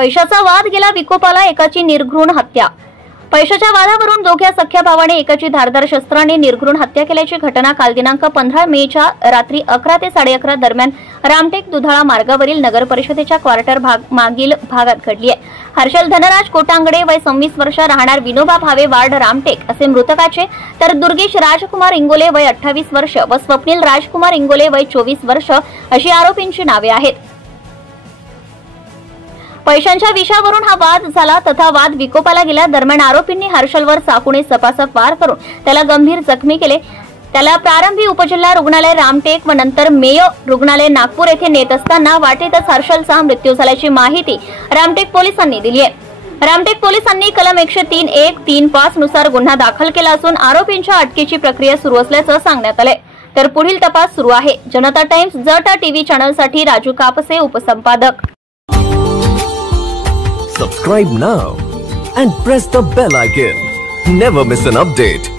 पैशाचा वाद गेला विकोपाला, एकाची निर्घृण हत्या। पैशाच्या वादावरून दोघ्या सख्या भावाने एकाची धारदार शस्त्राने निर्घृण हत्या केल्याची घटना काल दिनांक 15 मेच्या रात्री 11 ते 11:30 दरम्यान रामटेक दुधाळा मार्गावरील नगर परिषदेच्या क्वार्टर मागील भागात घडली आहे। हर्षल धनराज कोटांगडे वय 26 वर्ष, राहणार विनोबा भावे वार्ड रामटेक असे मृतकाचे, तर दुर्गेश राजकुमार इंगोले वय 28 वर्ष व स्वप्नील राजकुमार इंगोले वय 24 वर्ष अशी आरोपींची नावे आहेत। पैशांच्या विषयावरून हा वाद झाला तथा वाद विकोपाला गेला। दरम्यान आरोपींनी हर्षलवर चाकूने सपासप वार करून त्याला गंभीर जखमी केले। त्याला प्रारंभी उपजिल्हा रुग्णालय रामटेक व नंतर मेयो रुग्णालय नागपूर येथे नेत असताना वाटेतच हर्षलचा मृत्यू झाल्याची माहिती रामटेक पोलिसांनी दिली आहे। रामटेक पोलिसांनी कलम 103.135 नुसार गुन्हा दाखल केला असून आरोपींच्या अटकेची प्रक्रिया सुरू असल्याचं सांगण्यात आले। तर पुढील तपास सुरू आहे। जनता टाइम्स जटा टीव्ही चॅनलसाठी राजू कापसे, उपसंपादक। Subscribe now and press the bell icon. Never miss an update.